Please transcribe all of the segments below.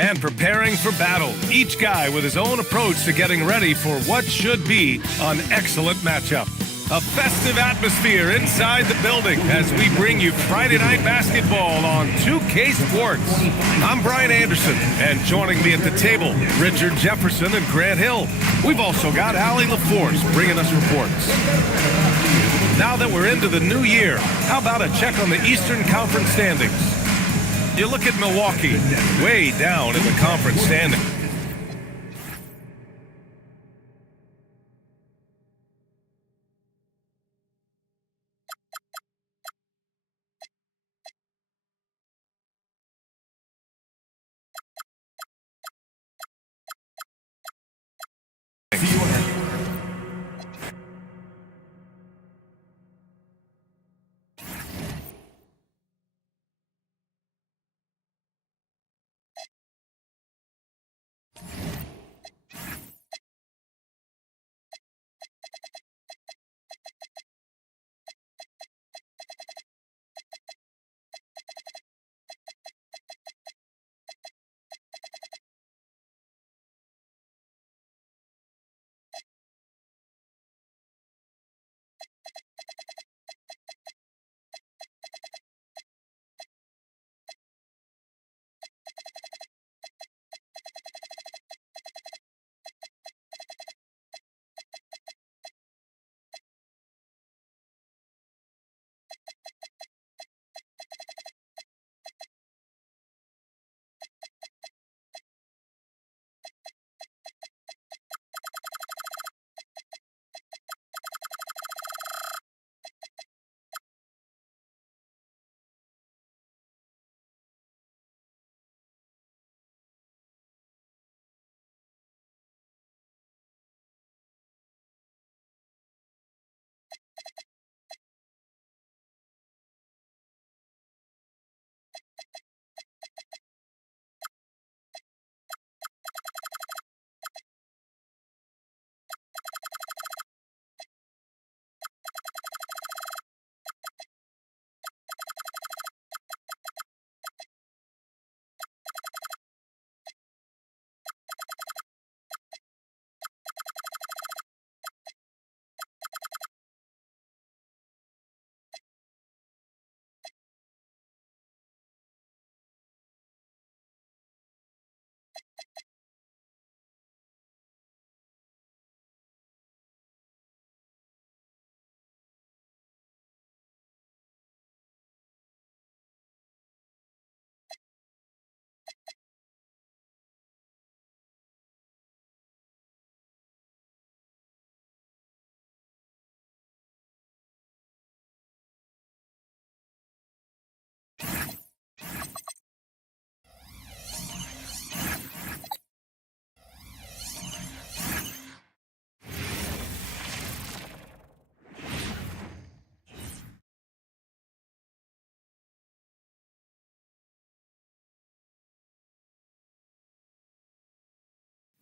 and preparing for battle. Each guy with his own approach to getting ready for what should be an excellent matchup. A festive atmosphere inside the building as we bring you Friday Night Basketball on 2K Sports. I'm Brian Anderson, and joining me at the table, Richard Jefferson and Grant Hill. We've also got Allie LaForce bringing us reports. Now that we're into the new year, how about a check on the Eastern Conference standings? You look at Milwaukee, way down in the conference standings.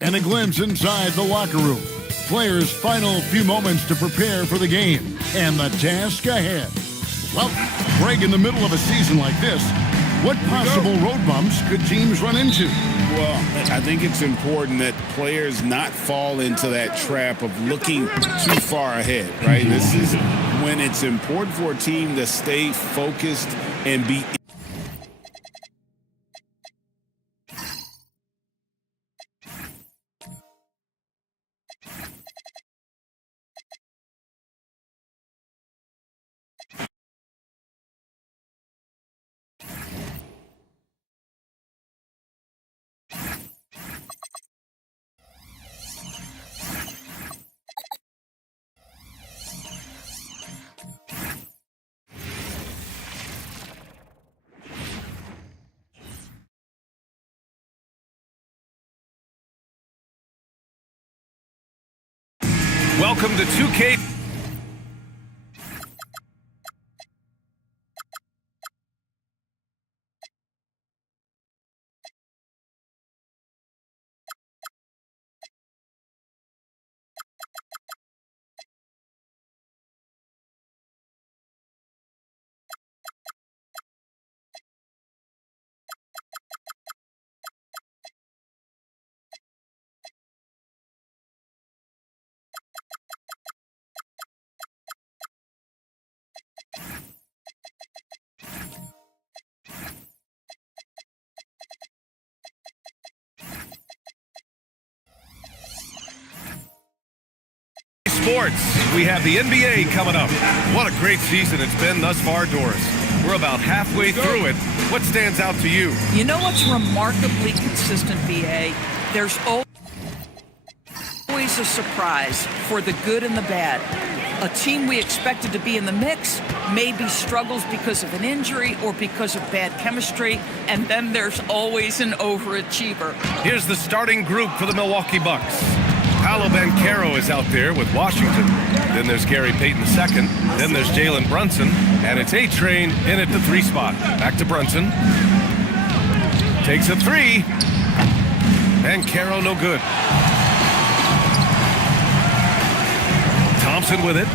And a glimpse inside the locker room. Players' final few moments to prepare for the game and the task ahead. Well, Greg, in the middle of a season like this, what possible road bumps could teams run into? Well, I think it's important that players not fall into that trap of looking too far ahead, right? This is when it's important for a team to stay focused and be Welcome to 2K. sports. We have the NBA coming up. What a great season it's been thus far, Doris. We're about halfway through it. What stands out to you? You know what's remarkably consistent, BA? There's always a surprise for the good and the bad. A team we expected to be in the mix maybe struggles because of an injury or because of bad chemistry, and then there's always an overachiever. Here's the starting group for the Milwaukee Bucks. Paolo Banchero is out there with Washington. Then there's Gary Payton II. Then there's Jalen Brunson. And it's A-Train in at the 3 spot. Back to Brunson. Takes a 3. Banchero no good. Thompson with it.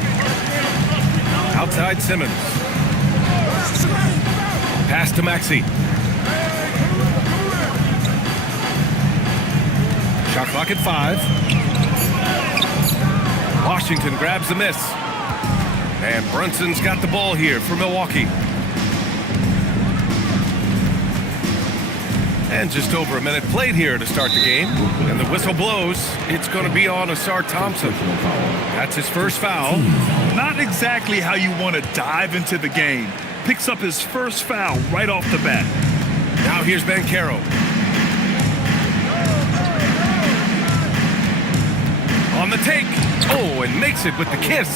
Outside Simmons. Pass to Maxey. Shot clock at 5. Washington grabs the miss. And Brunson's got the ball here for Milwaukee. And just over a minute played here to start the game. And the whistle blows. It's going to be on Asar Thompson. That's his first foul. Not exactly how you want to dive into the game. Picks up his first foul right off the bat. Now here's Banchero. On the take. Oh, and makes it with the kiss.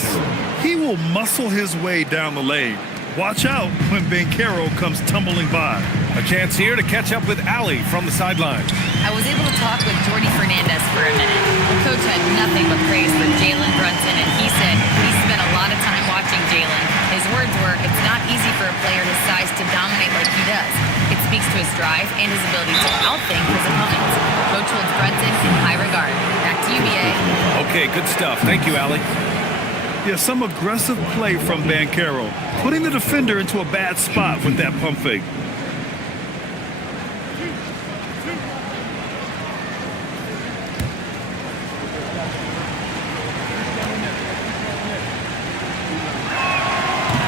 He will muscle his way down the lane. Watch out when Banchero comes tumbling by. A chance here to catch up with Allie from the sideline. I was able to talk with Jordy Fernandez for a minute. The coach had nothing but praise for Jalen Brunson, and he said he spent a lot of time watching Jalen. His words were, it's not easy for a player his size to dominate like he does. It speaks to his drive and his ability to outthink his opponents. Coach holds Brunson in high regard. Back to you, BA. Okay, good stuff. Thank you, Allie. Yeah, some aggressive play from Banchero, putting the defender into a bad spot with that pump fake.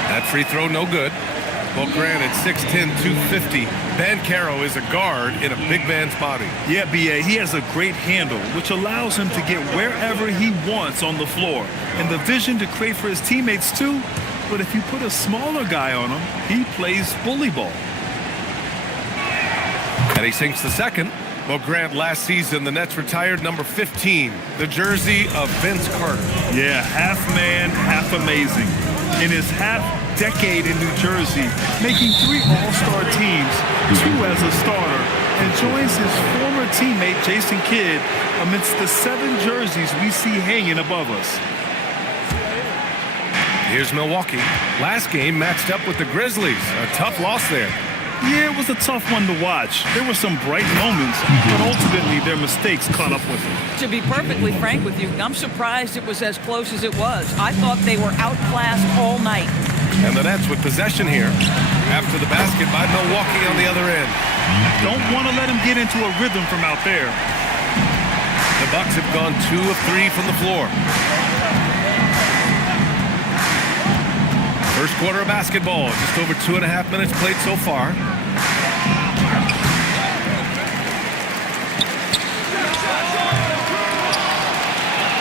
That free throw no good. Well, granted, 6'10", 250. Banchero is a guard in a big man's body. Yeah, BA, he has a great handle, which allows him to get wherever he wants on the floor. And the vision to create for his teammates, too. But if you put a smaller guy on him, he plays bully ball. And he sinks the second. Well, Grant, last season, the Nets retired number 15, the jersey of Vince Carter. Yeah, half man, half amazing. In his half-decade in New Jersey, making 3 All-Star teams, 2 as a starter, and joins his former teammate Jason Kidd amidst the 7 jerseys we see hanging above us. Here's Milwaukee. Last game matched up with the Grizzlies. A tough loss there. Yeah, it was a tough one to watch. There were some bright moments, but ultimately their mistakes caught up with them. To be perfectly frank with you, I'm surprised it was as close as it was. I thought they were outclassed all night. And the Nets with possession here after the basket by Milwaukee on the other end. Don't want to let him get into a rhythm from out there. The Bucks have gone 2 of 3 from the floor. First quarter of basketball, just over 2.5 minutes played so far.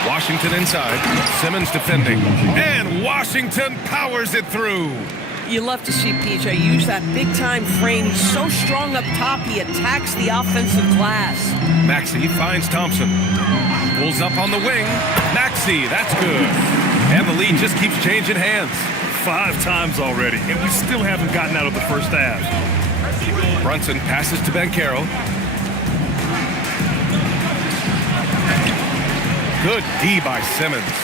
Washington inside, Simmons defending, and Washington powers it through. You love to see PJ use that big-time frame. He's so strong up top, he attacks the offensive glass. Maxey finds Thompson. Pulls up on the wing. Maxey, that's good. And the lead just keeps changing hands. 5 times already, and we still haven't gotten out of the first half. Brunson passes to Banchero. Good D by Simmons.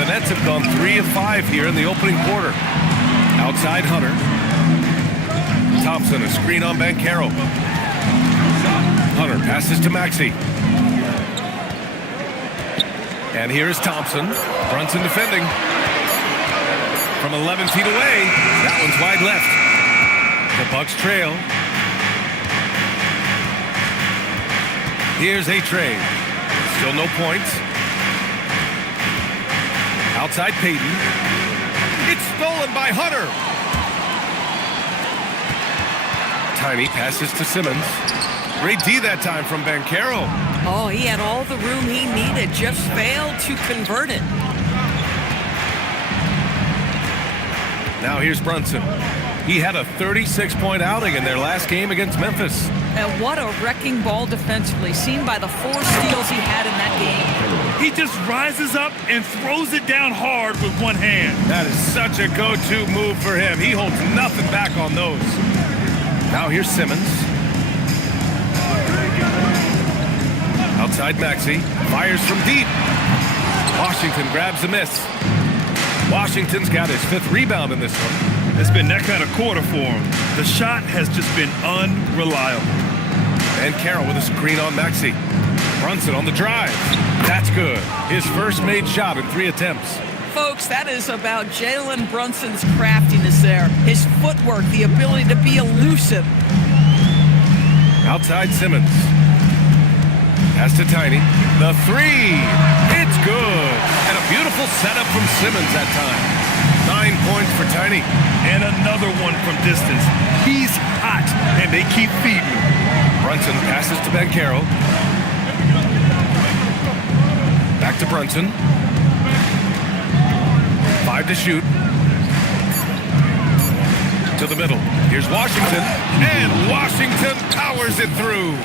The Nets have gone 3 of 5 here in the opening quarter. Outside Hunter. Thompson, a screen on Banchero. Hunter passes to Maxey. And here's Thompson. Brunson defending. From 11 feet away, that one's wide left. The Bucks trail. Here's A-Train. Still no points. Outside Payton. It's stolen by Hunter. Tiny passes to Simmons. Great D that time from Banchero. Oh, he had all the room he needed, just failed to convert it. Now here's Brunson. He had a 36-point outing in their last game against Memphis. And what a wrecking ball defensively, seen by the 4 steals he had in that game. He just rises up and throws it down hard with one hand. That is such a go-to move for him. He holds nothing back on those. Now here's Simmons. Outside Maxey. Fires from deep. Washington grabs a miss. Washington's got his 5th rebound in this one. It's been that kind of quarter for him. The shot has just been unreliable. And Carroll with a screen on Maxey. Brunson on the drive. That's good. His first made shot in 3 attempts. Folks, that is about Jalen Brunson's craftiness there. His footwork, the ability to be elusive. Outside Simmons. Pass to Tiny. The 3. It's good. And a beautiful setup from Simmons that time. 9 points for Tiny. And another one from distance. He's hot, and they keep feeding him. Brunson passes to Banchero. Back to Brunson. 5 to shoot. To the middle. Here's Washington. And Washington powers it through.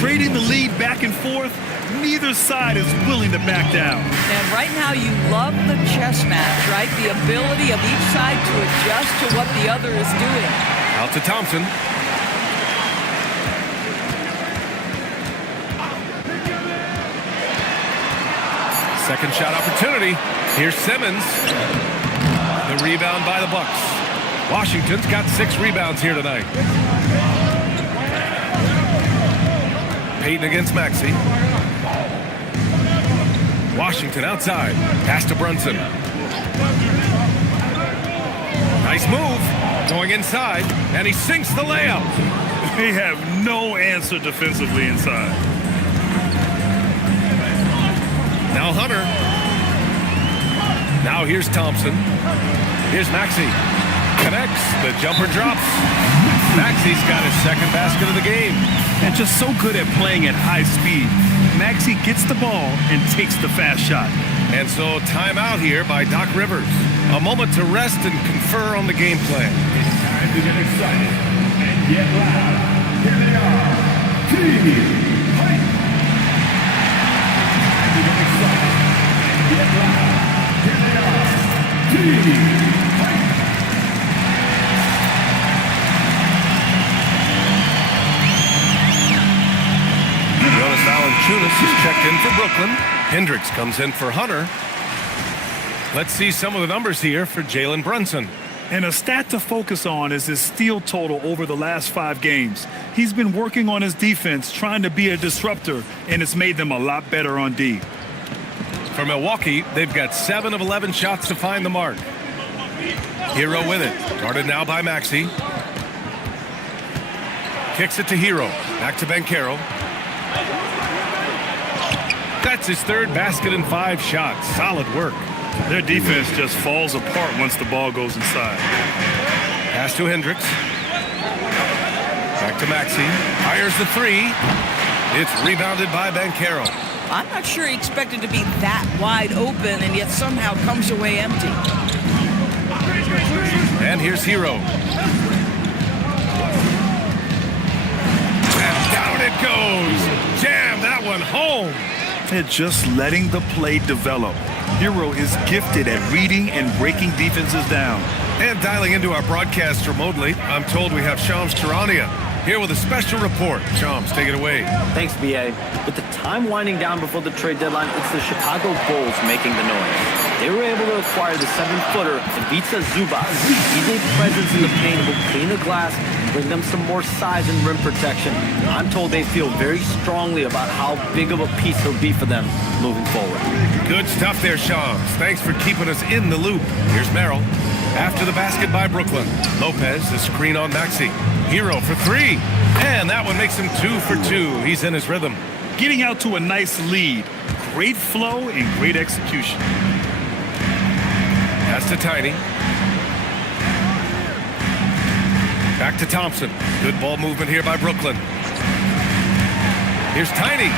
Trading the lead back and forth, neither side is willing to back down. And right now you love the chess match, right? The ability of each side to adjust to what the other is doing. Out to Thompson. Second shot opportunity. Here's Simmons. The rebound by the Bucks. Washington's got 6 rebounds here tonight. Payton against Maxey. Washington outside. Pass to Brunson. Nice move. Going inside. And he sinks the layup. They have no answer defensively inside. Now Hunter. Now here's Thompson. Here's Maxey. Connects. The jumper drops. Maxey's got his 2nd basket of the game. And just so good at playing at high speed. Maxey gets the ball and takes the fast shot. And so timeout here by Doc Rivers. A moment to rest and confer on the game plan. It's time to get excited and get loud. Here they are. Team Fight. Time to get excited and get loud. Here they are. Team Fight. Jonas Valanciunas is checked in for Brooklyn. Hendricks comes in for Hunter. Let's see some of the numbers here for Jalen Brunson. And a stat to focus on is his steal total over the last 5 games. He's been working on his defense, trying to be a disruptor, and it's made them a lot better on D. For Milwaukee, they've got 7 of 11 shots to find the mark. Hero with it. Guarded now by Maxey. Kicks it to Hero. Back to Banchero. That's his 3rd basket in 5 shots. Solid work. Their defense just falls apart once the ball goes inside. Pass to Hendricks. Back to Maxey. Fires the 3. It's rebounded by Banchero. I'm not sure he expected to be that wide open and yet somehow comes away empty. And here's Hero. And down it goes. Jam that one home. They're just letting the play develop. Hero is gifted at reading and breaking defenses down. And dialing into our broadcast remotely, I'm told we have Shams Charania here with a special report. Shams, take it away. Thanks, B.A. With the time winding down before the trade deadline, it's the Chicago Bulls making the noise. They were able to acquire the 7-footer Ivica Zubac. He's a presence in the paint who will clean the glass and bring them some more size and rim protection. I'm told they feel very strongly about how big of a piece he'll be for them moving forward. Good stuff there, Shams. Thanks for keeping us in the loop. Here's Merrill. After the basket by Brooklyn. Lopez, the screen on Maxey. Hero for 3. And that one makes him 2 for 2. He's in his rhythm. Getting out to a nice lead. Great flow and great execution. Pass to Tiny. Back to Thompson. Good ball movement here by Brooklyn. Here's Tiny.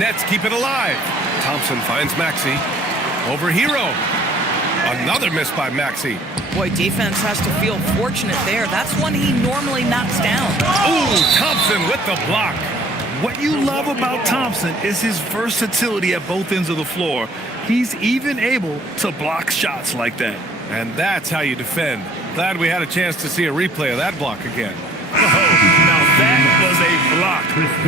Nets keep it alive. Thompson finds Maxey. Over Hero. Another miss by Maxey. Boy, defense has to feel fortunate there. That's one he normally knocks down. Ooh, Thompson with the block. What you love about Thompson is his versatility at both ends of the floor. He's even able to block shots like that. And that's how you defend. Glad we had a chance to see a replay of that block again. Now that was a block.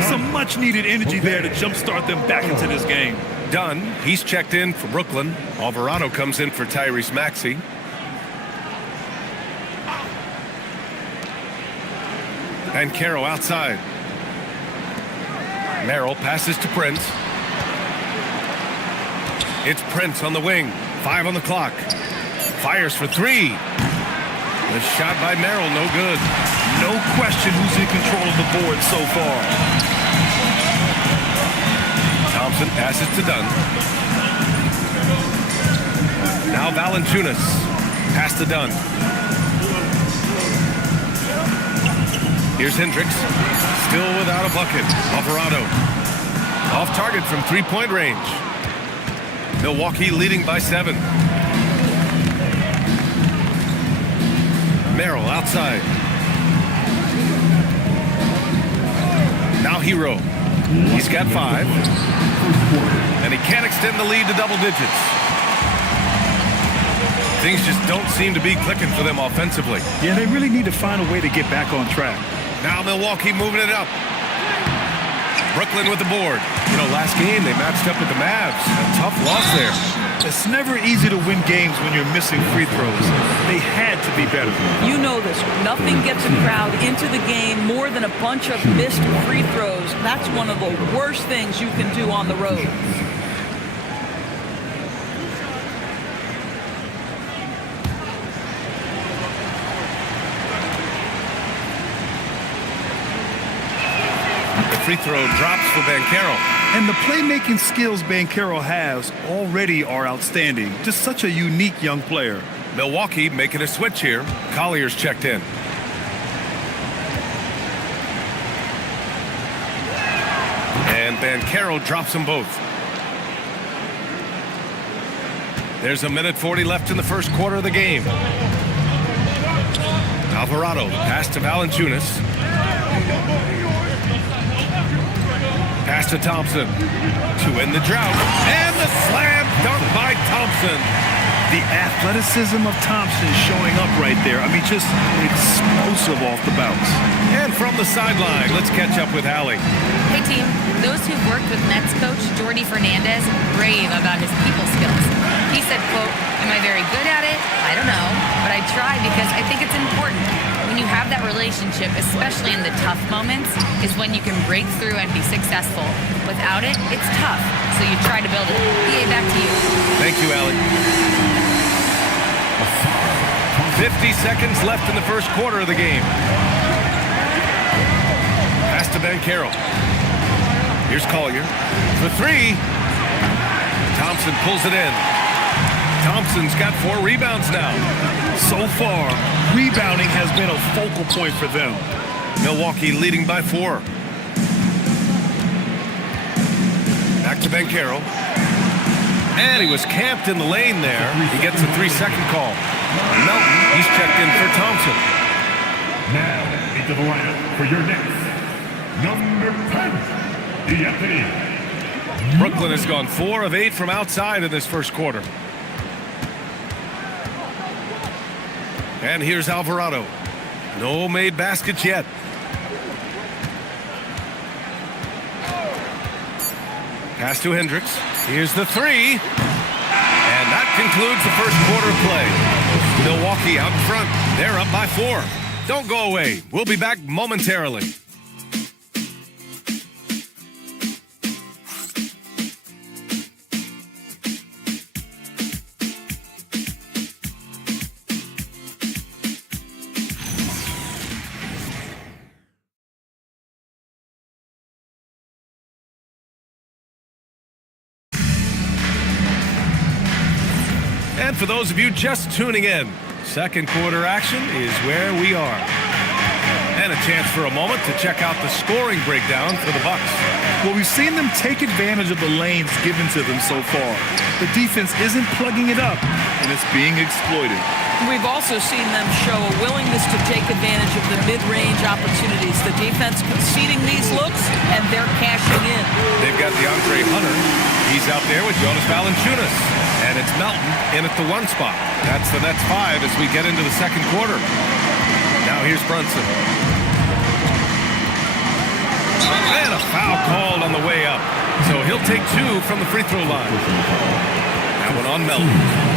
Some much-needed energy there to jumpstart them back into this game. Dunn, he's checked in for Brooklyn. Alvarado comes in for Tyrese Maxey. And Caro outside. Merrill passes to Prince. It's Prince on the wing. 5 on the clock. Fires for 3. The shot by Merrill, no good. No question who's in control of the board so far. Thompson passes to Dunn. Now Valanciunas. Pass to Dunn. Here's Hendricks. Still without a bucket. Alvarado. Off target from three-point range. Milwaukee leading by 7. Merrill outside. Now Hero. He's got 5. And he can't extend the lead to double digits. Things just don't seem to be clicking for them offensively. Yeah, they really need to find a way to get back on track. Now Milwaukee moving it up. Brooklyn with the board. You know, last game they matched up with the Mavs. A tough loss there. It's never easy to win games when you're missing free throws. They had to be better. You know this. Nothing gets a crowd into the game more than a bunch of missed free throws. That's one of the worst things you can do on the road. Free throw drops for Banchero. And the playmaking skills Banchero has already are outstanding. Just such a unique young player. Milwaukee making a switch here. Collier's checked in. And Banchero drops them both. There's 1:40 left in the first quarter of the game. Alvarado, pass to Valanciunas. Pass to Thompson to end the drought. And the slam dunk by Thompson. The athleticism of Thompson is showing up right there. I mean, just explosive off the bounce. And from the sideline, let's catch up with Allie. Hey, team. Those who've worked with Nets coach Jordy Fernandez rave about his people skills. He said, quote, "Am I very good at it? I don't know, but I try because I think it's important. When you have that relationship, especially in the tough moments, is when you can break through and be successful. Without it, it's tough. So you try to build it." BA, back to you. Thank you, Allie. 50 seconds left in the first quarter of the game. Pass to Banchero. Here's Collier for 3. Thompson pulls it in. Thompson's got 4 rebounds now. So far, rebounding has been a focal point for them. Milwaukee leading by 4. Back to Banchero. And he was camped in the lane there. He gets a 3-second call. Melton, he's checked in for Thompson. Now into the lineup for your next number 10, D'Anthony. Brooklyn has gone 4 of 8 from outside in this first quarter. And here's Alvarado. No made baskets yet. Pass to Hendricks. Here's the 3. And that concludes the first quarter of play. Milwaukee out in front. They're up by 4. Don't go away. We'll be back momentarily. And for those of you just tuning in, second quarter action is where we are. And a chance for a moment to check out the scoring breakdown for the Bucks. Well, we've seen them take advantage of the lanes given to them so far. The defense isn't plugging it up, and it's being exploited. We've also seen them show a willingness to take advantage of the mid-range opportunities. The defense conceding these looks, and they're cashing in. They've got DeAndre Hunter. He's out there with Jonas Valanciunas. And it's Melton in at the 1 spot. That's the Nets 5 as we get into the second quarter. Now here's Brunson. And a foul called on the way up. So he'll take 2 from the free throw line. That one on Melton.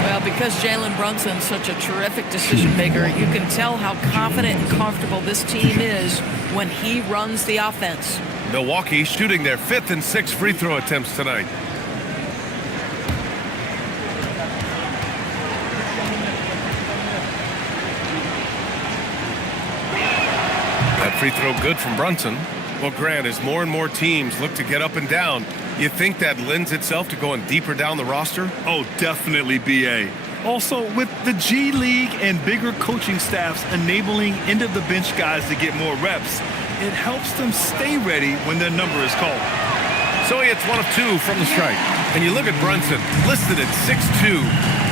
Well, because Jalen Brunson's such a terrific decision maker, you can tell how confident and comfortable this team is when he runs the offense. Milwaukee shooting their 5th and 6th free throw attempts tonight. That free throw good from Brunson. Well, Grant, as more and more teams look to get up and down, you think that lends itself to going deeper down the roster? Oh, definitely, B.A. Also, with the G League and bigger coaching staffs enabling end-of-the-bench guys to get more reps, it helps them stay ready when their number is called. So he hits 1 of 2 from the strike. And you look at Brunson, listed at 6'2".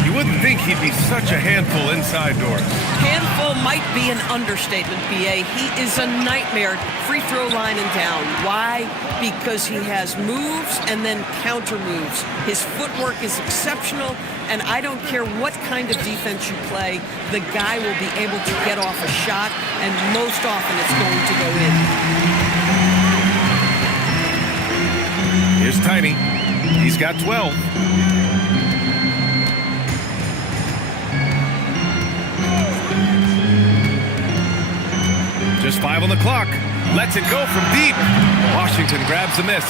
You wouldn't think he'd be such a handful inside doors. Handful might be an understatement, B.A. He is a nightmare, free throw line and down. Why? Because he has moves and then counter moves. His footwork is exceptional, and I don't care what kind of defense you play, the guy will be able to get off a shot, and most often it's going to go in. Here's Tiny. He's got 12. Just 5 on the clock. Lets it go from deep. Washington grabs a miss.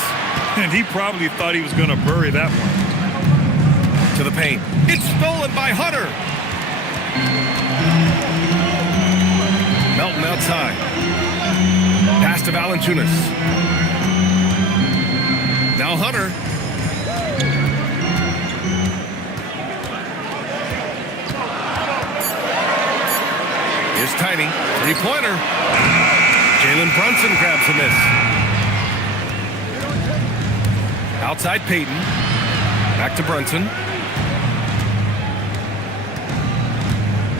And he probably thought he was going to bury that one. To the paint. It's stolen by Hunter. Melton outside. Pass to Valanciunas. Now Hunter. Here's Tiny. 3-pointer. Jalen Brunson grabs a miss. Outside Payton. Back to Brunson.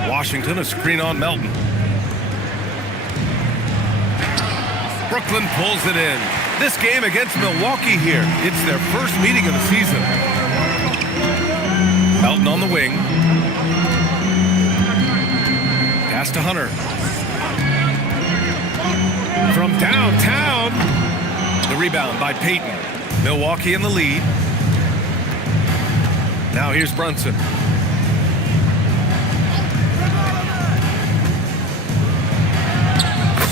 Washington, a screen on Melton. Brooklyn pulls it in. This game against Milwaukee here. It's their first meeting of the season. Melton on the wing. Pass to Hunter. From downtown. The rebound by Payton. Milwaukee in the lead. Now here's Brunson.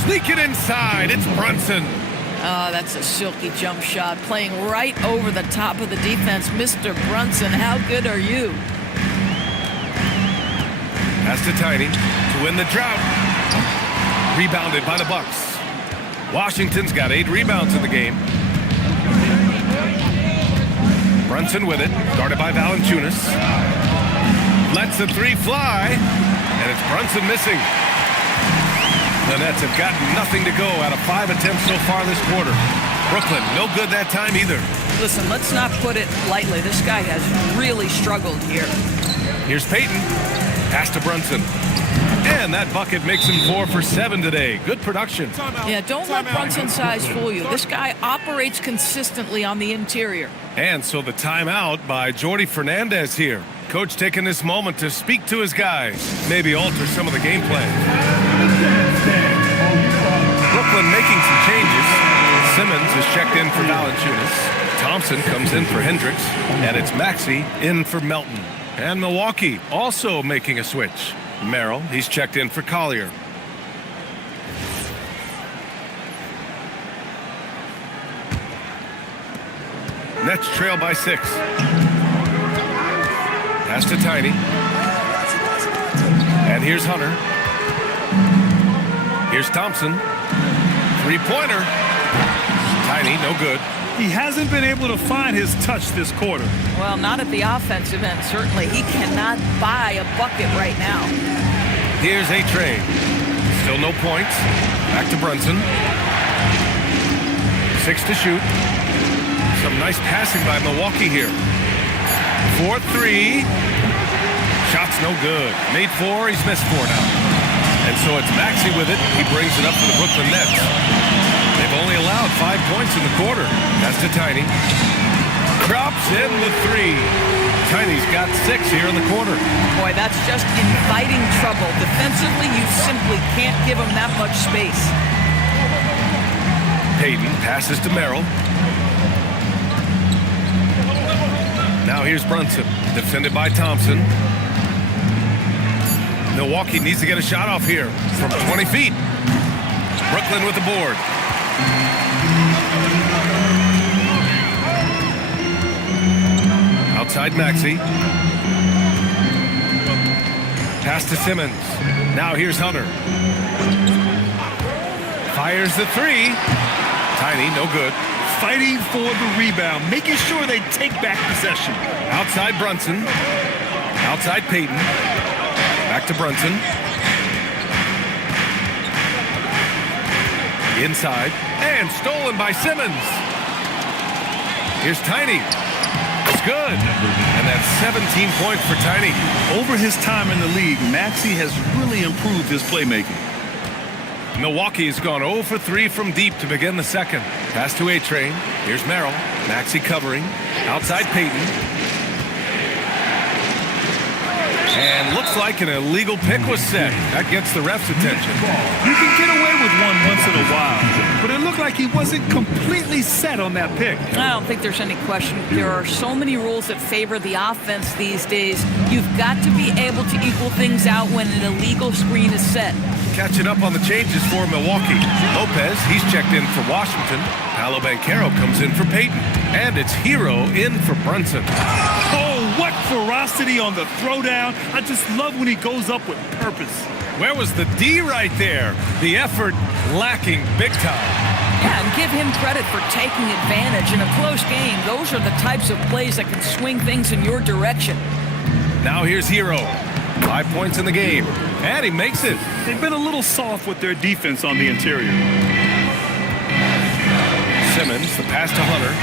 Sneak it inside. It's Brunson. Oh, that's a silky jump shot, playing right over the top of the defense. Mr. Brunson, how good are you? Pass to Tiny to win the drought. Rebounded by the Bucks. Washington's got 8 rebounds in the game. Brunson with it, guarded by Valanciunas. Lets the 3 fly, and it's Brunson missing. The Nets have gotten nothing to go out of 5 attempts so far this quarter. Brooklyn, no good that time either. Listen, let's not put it lightly. This guy has really struggled here. Here's Payton. Pass to Brunson. And that bucket makes him 4 for 7 today. Good production. Yeah, don't let Brunson's size fool you. This guy operates consistently on the interior. And so the timeout by Jordy Fernandez here. Coach taking this moment to speak to his guys. Maybe alter some of the game plan. Brooklyn making some changes. Simmons is checked in for Valanciunas. Thompson comes in for Hendricks. And it's Maxey in for Melton. And Milwaukee also making a switch. Merrill, he's checked in for Collier. Nets trail by 6. Pass to Tiny. And here's Hunter. Here's Thompson. 3-pointer. Tiny, no good. He hasn't been able to find his touch this quarter. Well, not at the offensive end, certainly. He cannot buy a bucket right now. Here's a trade. Still no points. Back to Brunson. 6 to shoot. Some nice passing by Milwaukee here. 4-3. Shot's no good. Made 4, he's missed 4 now. And so it's Maxey with it. He brings it up for the Brooklyn Nets. They've only allowed 5 points in the quarter. That's to Tiny. Drops in the 3. Tiny's got 6 here in the quarter. Boy, that's just inviting trouble. Defensively, you simply can't give him that much space. Payton passes to Merrill. Now here's Brunson, defended by Thompson. Milwaukee needs to get a shot off here from 20 feet. Brooklyn with the board. Outside Maxey. Pass to Simmons. Now here's Hunter. Fires the 3. Tiny, no good. Fighting for the rebound, making sure they take back possession. Outside Brunson. Outside Payton. Back to Brunson. Inside. And stolen by Simmons. Here's Tiny. It's good. And that's 17 points for Tiny. Over his time in the league, Maxey has really improved his playmaking. Milwaukee has gone 0 for 3 from deep to begin the second. Pass to A-Train. Here's Merrill. Maxey covering. Outside Payton. And looks like an illegal pick was set. That gets the ref's attention. You can get away with one once in a while, but it looked like he wasn't completely set on that pick. I don't think there's any question. There are so many rules that favor the offense these days. You've got to be able to equal things out when an illegal screen is set. Catching up on the changes for Milwaukee. Lopez, he's checked in for Washington. Paolo Banchero comes in for Payton. And it's Hero in for Brunson. Oh, what ferocity on the throwdown. I just love when he goes up with purpose. Where was the D right there? The effort lacking big time. Yeah, and give him credit for taking advantage. In a close game, those are the types of plays that can swing things in your direction. Now here's Hero. 5 points in the game. And he makes it. They've been a little soft with their defense on the interior. Simmons, the pass to Hunter.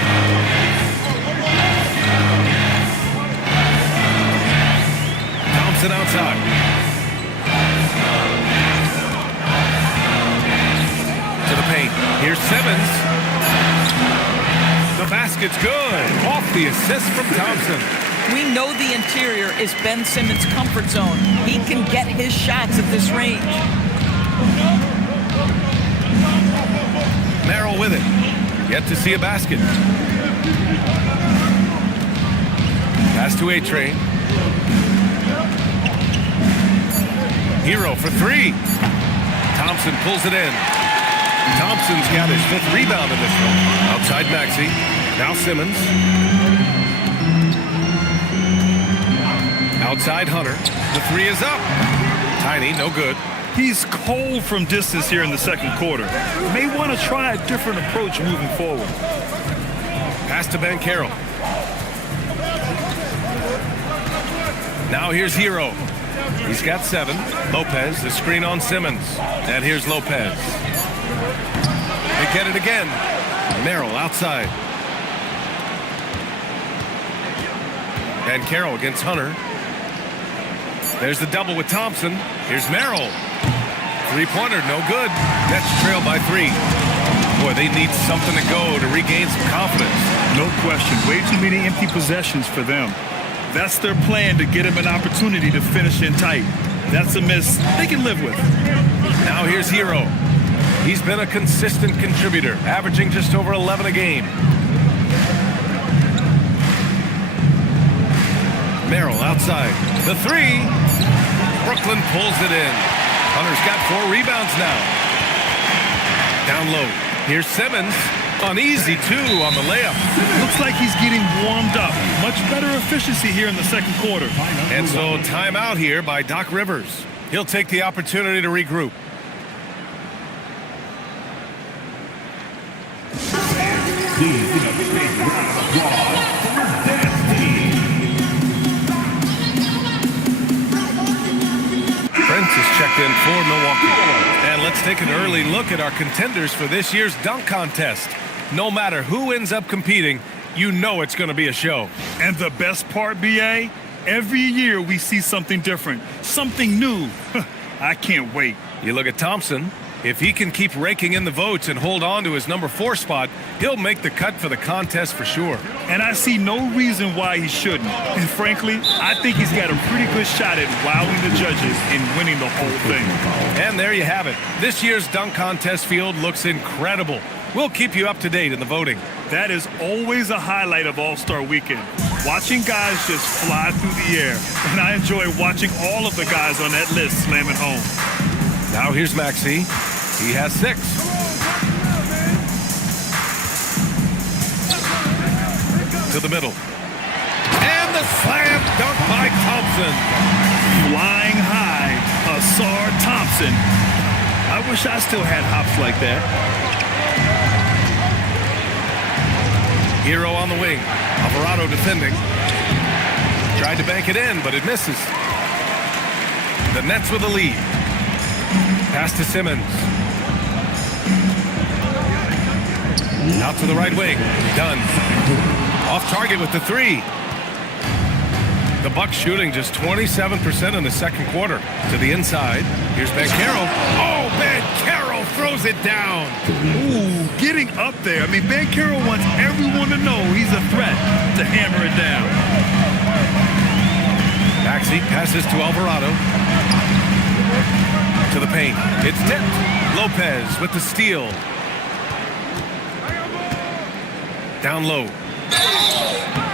Thompson outside. To the paint. Here's Simmons. The basket's good. Off the assist from Thompson. We know the interior is Ben Simmons' comfort zone. He can get his shots at this range. Merrill with it. Yet to see a basket. Pass to A-Train. Hero for 3. Thompson pulls it in. Thompson's got his 5th rebound in this one. Outside Maxey. Now Simmons. Outside Hunter. The 3 is up. Tiny, no good. He's cold from distance here in the second quarter. May want to try a different approach moving forward. Pass to Banchero. Now here's Hero. He's got 7. Lopez, the screen on Simmons. And here's Lopez. They get it again. Merrill outside. Banchero against Hunter. There's the double with Thompson. Here's Merrill. 3-pointer, no good. Nets trail by 3. Boy, they need something to go to regain some confidence. No question. Way too many empty possessions for them. That's their plan to get him an opportunity to finish in tight. That's a miss they can live with. Now here's Hero. He's been a consistent contributor, averaging just over 11 a game. Merrill outside. The 3. Brooklyn pulls it in. Hunter's got 4 rebounds now. Down low. Here's Simmons. An easy 2 on the layup. Looks like he's getting warmed up. Much better efficiency here in the second quarter. And so timeout here by Doc Rivers. He'll take the opportunity to regroup. Prince is checked in for Milwaukee. And And let's take an early look at our contenders for this year's dunk contest. No matter who ends up competing, you know it's going to be a show. And the best part, B.A., every year we see something different, something new. I can't wait. You look at Thompson. If he can keep raking in the votes and hold on to his number 4 spot, he'll make the cut for the contest for sure. And I see no reason why he shouldn't. And frankly, I think he's got a pretty good shot at wowing the judges and winning the whole thing. And there you have it. This year's dunk contest field looks incredible. We'll keep you up to date in the voting. That is always a highlight of All-Star Weekend. Watching guys just fly through the air. And I enjoy watching all of the guys on that list slam it home. Now here's Maxey. He has 6. To the middle. And the slam dunk by Thompson. Flying high, Asar Thompson. I wish I still had hops like that. Hero on the wing. Alvarado defending. Tried to bank it in, but it misses. The Nets with the lead. Pass to Simmons. Out to the right wing. Done. Off target with the 3. The Bucks shooting just 27% in the second quarter. To the inside. Here's Banchero. Oh, Banchero throws it down. Ooh, getting up there. I mean, Banchero wants everyone to know he's a threat to hammer it down. Maxey passes to Alvarado. To the paint. It's tipped. Lopez with the steal. Down low.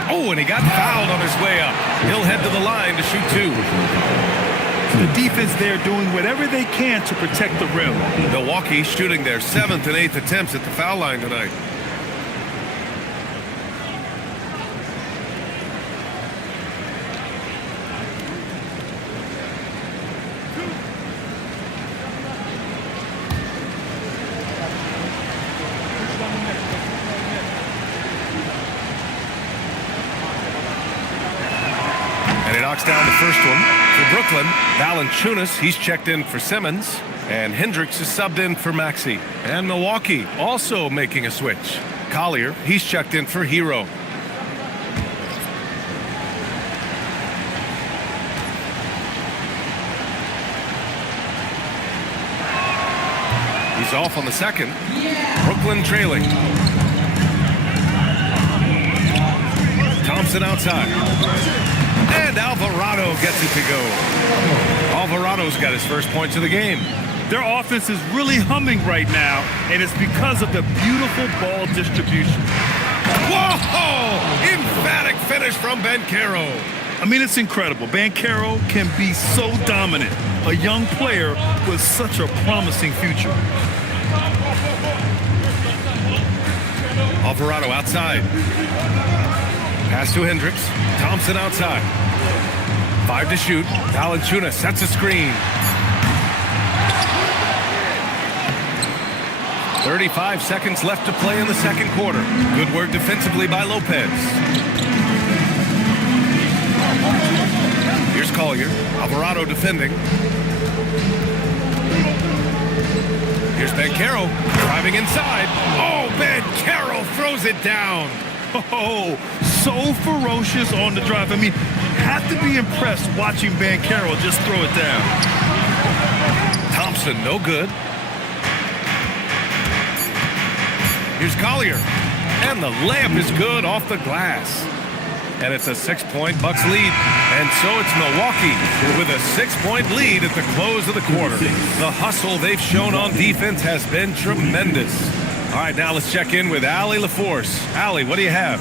Oh, and he got fouled on his way up. He'll head to the line to shoot 2. The defense there doing whatever they can to protect the rim. Milwaukee shooting their 7th and 8th attempts at the foul line tonight. Knocks down the first one for Brooklyn. Valanciunas, he's checked in for Simmons. And Hendricks is subbed in for Maxey. And Milwaukee also making a switch. Collier, he's checked in for Hero. He's off on the second. Brooklyn trailing. Thompson outside. And Alvarado gets it to go. Alvarado's got his first points of the game. Their offense is really humming right now, and it's because of the beautiful ball distribution. Whoa! Emphatic finish from Banchero. I mean, it's incredible. Banchero can be so dominant. A young player with such a promising future. Alvarado outside. Pass to Hendricks. Thompson outside. 5 to shoot. Valanciunas sets a screen. 35 seconds left to play in the second quarter. Good work defensively by Lopez. Here's Collier. Alvarado defending. Here's Banchero driving inside. Oh, Banchero throws it down. Oh, so ferocious on the drive. I mean, have to be impressed watching Banchero just throw it down. Thompson, no good. Here's Collier. And the layup is good off the glass. And it's a 6-point Bucks lead. And so it's Milwaukee with a 6-point lead at the close of the quarter. The hustle they've shown on defense has been tremendous. All right, now let's check in with Allie LaForce. Allie, what do you have?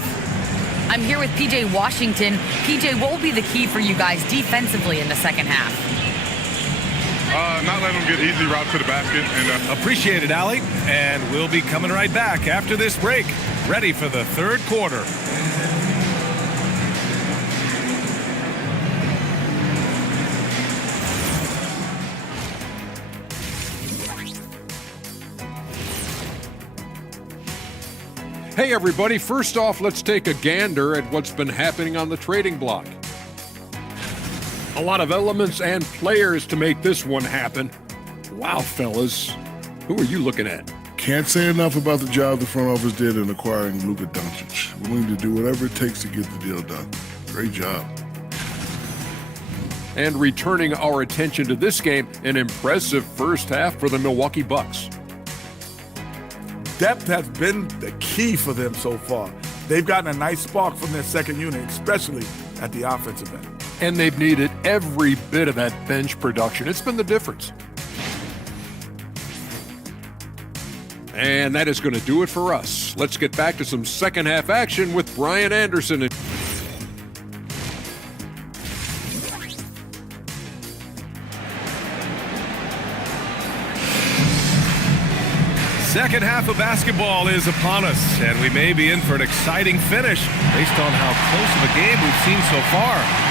I'm here with P.J. Washington. P.J., what will be the key for you guys defensively in the second half? Not letting them get easy routes to the basket. And Appreciate it, Allie. And we'll be coming right back after this break. Ready for the third quarter. Hey everybody, first off, let's take a gander at what's been happening on the trading block. A lot of elements and players to make this one happen. Wow, fellas. Who are you looking at? Can't say enough about the job the front office did in acquiring Luka Doncic. Willing to do whatever it takes to get the deal done. Great job. And returning our attention to this game, an impressive first half for the Milwaukee Bucks. Depth has been the key for them so far. They've gotten a nice spark from their second unit, especially at the offensive end. And they've needed every bit of that bench production. It's been the difference. And that is going to do it for us. Let's get back to some second half action with Brian Anderson. Second half of basketball is upon us, and we may be in for an exciting finish based on how close of a game we've seen so far.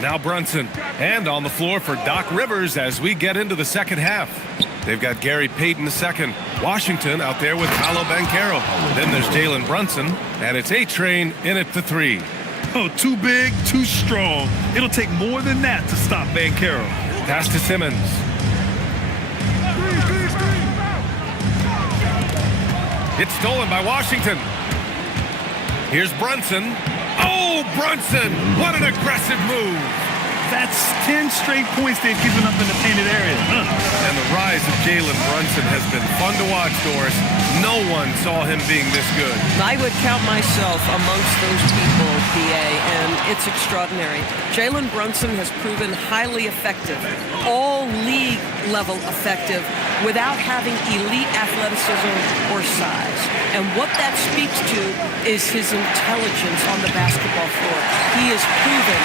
Now Brunson, and on the floor for Doc Rivers as we get into the second half. They've got Gary Payton II, Washington out there with Paolo Banchero. Then there's Jalen Brunson, and it's A-Train in at the three. Oh, too big, too strong. It'll take more than that to stop Banchero. Pass to Simmons. It's stolen by Washington. Here's Brunson. Oh, Brunson! What an aggressive move! That's 10 straight points they've given up in the painted area. And the rise of Jalen Brunson has been fun to watch, Doris. No one saw him being this good. I would count myself amongst those people, PA, and it's extraordinary. Jalen Brunson has proven highly effective, all league level effective, without having elite athleticism or size. And what that speaks to is his intelligence on the basketball floor. He has proven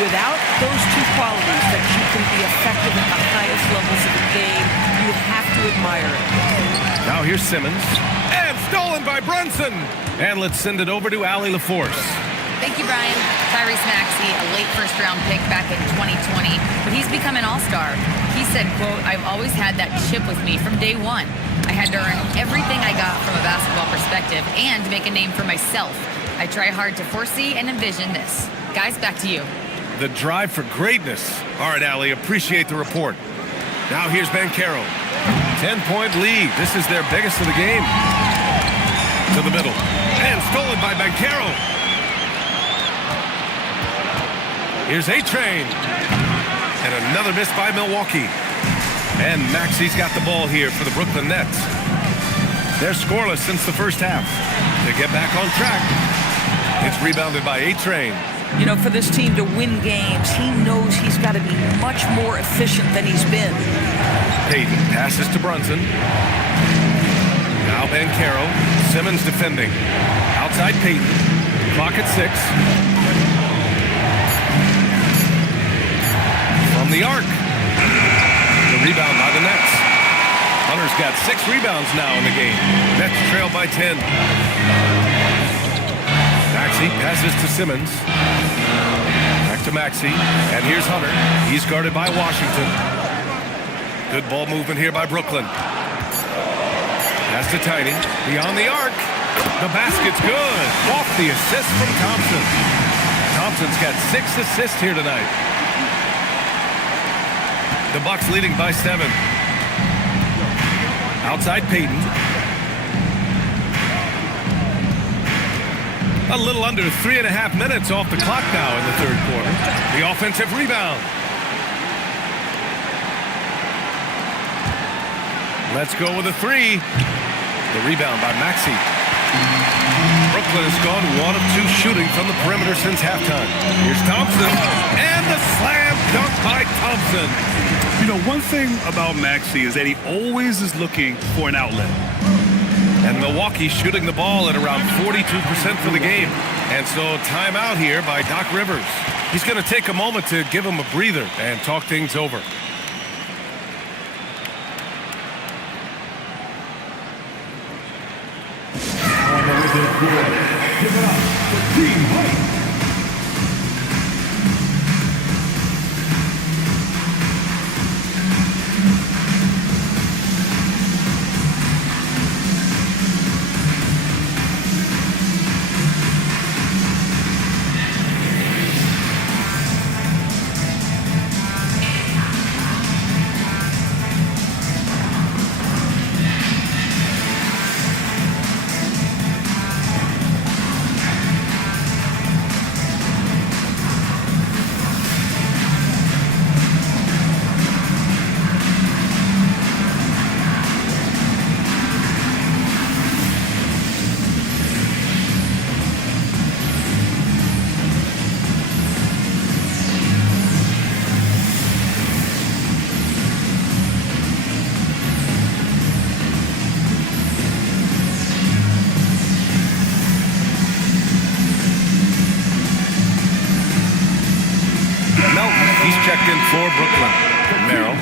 without those two qualities that you can be effective at the highest levels of the game. You have to admire it. Now here's Simmons. And stolen by Brunson. And let's send it over to Allie LaForce. Thank you, Brian. Tyrese Maxey, a late first-round pick back in 2020, but he's become an all-star. He said, quote, "I've always had that chip with me from day one. I had to earn everything I got from a basketball perspective and make a name for myself. I try hard to foresee and envision this." Guys, back to you. The drive for greatness. All right, Allie, appreciate the report. Now here's Banchero. 10-point lead. This is their biggest of the game. To the middle. And stolen by Banchero. Here's A-Train. And another miss by Milwaukee. And Maxey's got the ball here for the Brooklyn Nets. They're scoreless since the first half. They get back on track. It's rebounded by A-Train. You know, for this team to win games, he knows he's got to be much more efficient than he's been. Payton passes to Brunson. Now Banchero. Simmons defending. Outside Payton. Clock at 6. From the arc. The rebound by the Nets. Hunter's got 6 rebounds now in the game. Nets trail by 10. Maxey passes to Simmons. Back to Maxey. And here's Hunter. He's guarded by Washington. Good ball movement here by Brooklyn. Pass to Tiny. Beyond the arc. The basket's good. Off the assist from Thompson. Thompson's got 6 assists here tonight. The Bucks leading by 7. Outside Payton. A little under 3.5 minutes off the clock now in the third quarter. The offensive rebound. Let's go with a 3. The rebound by Maxey. Brooklyn has gone 1 of 2 shooting from the perimeter since halftime. Here's Thompson. And the slam dunk by Thompson. You know, one thing about Maxey is that he always is looking for an outlet. And Milwaukee shooting the ball at around 42% for the game. And so timeout here by Doc Rivers. He's going to take a moment to give him a breather and talk things over.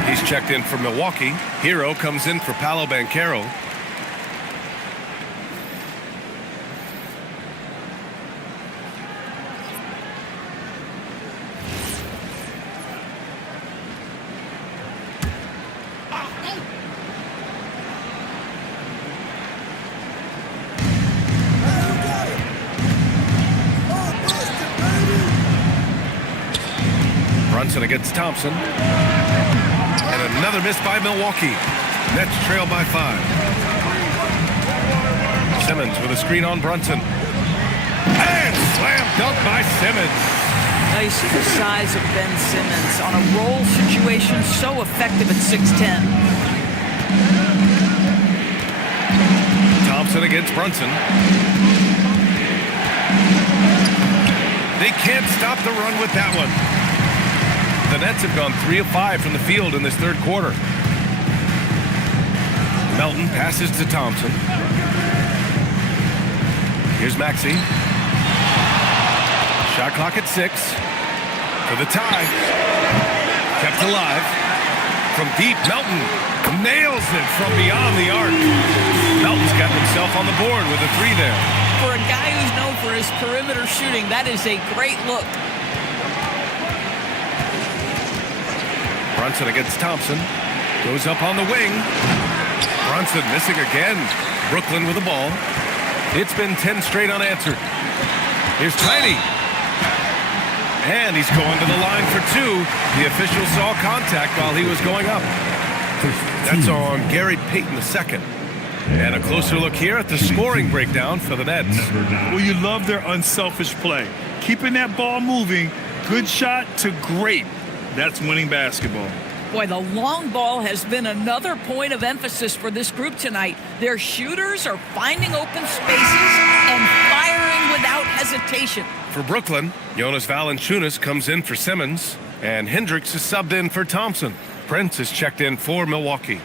He's checked in for Milwaukee. Hero comes in for Paolo Banchero. Brunson against Thompson. And another miss by Milwaukee. Nets trail by 5. Simmons with a screen on Brunson. And slam dunk by Simmons. Now you see the size of Ben Simmons on a roll situation, so effective at 6'10". Thompson against Brunson. They can't stop the run with that one. The Nets have gone 3 of 5 from the field in this third quarter. Melton passes to Thompson. Here's Maxey. Shot clock at 6. For the tie. Kept alive. From deep, Melton nails it from beyond the arc. Melton's got himself on the board with a 3 there. For a guy who's known for his perimeter shooting, that is a great look. Brunson against Thompson. Goes up on the wing. Brunson missing again. Brooklyn with the ball. It's been 10 straight unanswered. Here's Tiny. And he's going to the line for 2. The official saw contact while he was going up. That's on Gary Payton II. And a closer look here at the scoring breakdown for the Nets. Well, you love their unselfish play. Keeping that ball moving, good shot to great. That's winning basketball. Boy, the long ball has been another point of emphasis for this group tonight. Their shooters are finding open spaces and firing without hesitation. For Brooklyn, Jonas Valanciunas comes in for Simmons, and Hendricks is subbed in for Thompson. Prince is checked in for Milwaukee.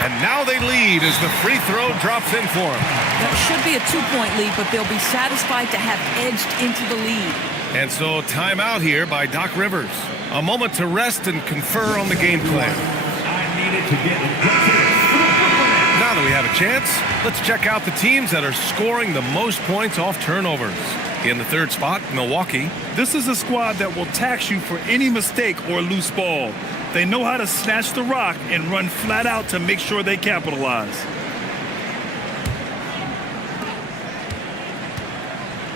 And now they lead as the free throw drops in for them. That should be a 2-point lead, but they'll be satisfied to have edged into the lead. And so timeout here by Doc Rivers. A moment to rest and confer on the game plan. Now that we have a chance, let's check out the teams that are scoring the most points off turnovers. In the third spot, Milwaukee. This is a squad that will tax you for any mistake or loose ball. They know how to snatch the rock and run flat out to make sure they capitalize.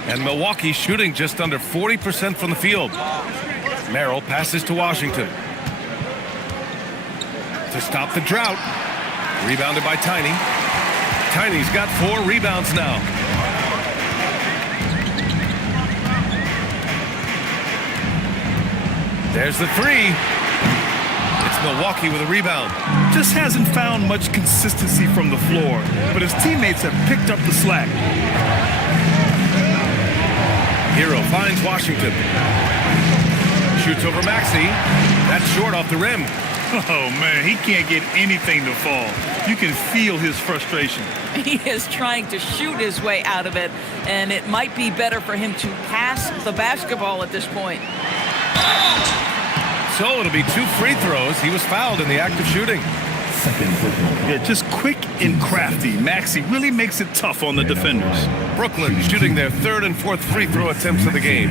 And Milwaukee shooting just under 40% from the field. Merrill passes to Washington. To stop the drought. Rebounded by Tiny. Tiny's got 4 rebounds now. There's the 3. It's Milwaukee with a rebound. Just hasn't found much consistency from the floor, but his teammates have picked up the slack. Hero finds Washington. Shoots over Maxey. That's short off the rim. Oh, man, he can't get anything to fall. You can feel his frustration. He is trying to shoot his way out of it, and it might be better for him to pass the basketball at this point. So it'll be 2 free throws. He was fouled in the act of shooting. Yeah, just quick and crafty. Maxey really makes it tough on the defenders. Brooklyn shooting their 3rd and 4th free throw attempts of the game.